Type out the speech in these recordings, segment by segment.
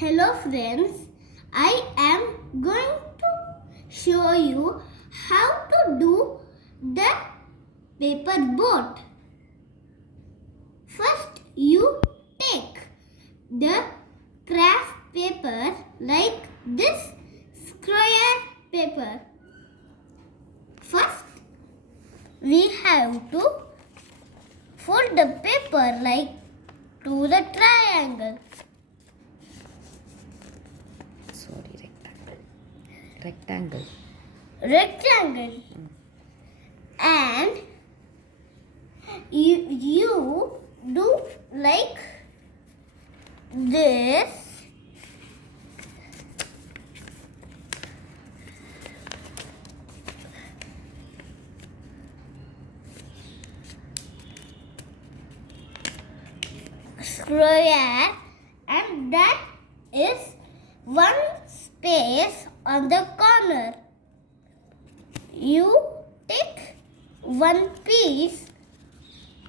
Hello friends, I am going to show you how to do the paper boat. First you take the craft paper like this square paper. First we have to fold the paper like to the triangle. Rectangle. And you do like this. Square, and that is one space on the corner. You take one piece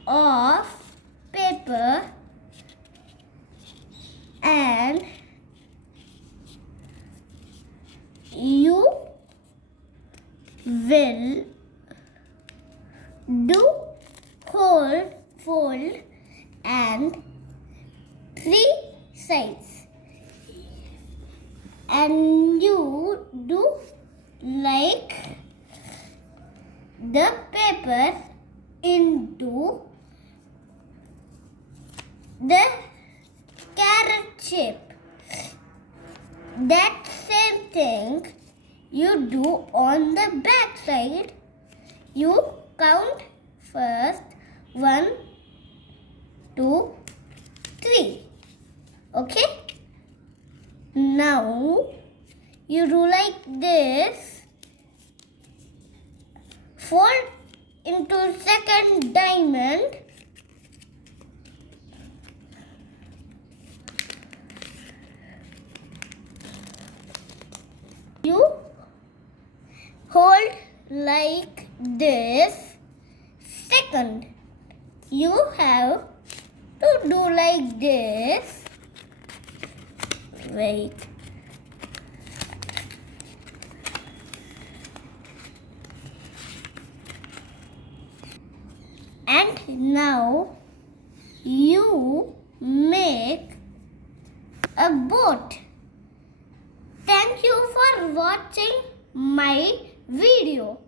of paper and you will do fold and three sides, and you do like the paper into the carrot shape. That same thing you do on the back side. You count first 1, 2, 3. Okay? Now you do like this. Fold into second diamond. You hold like this. Second, you have to do like this. Wait. And now you make a boat. Thank you for watching my video.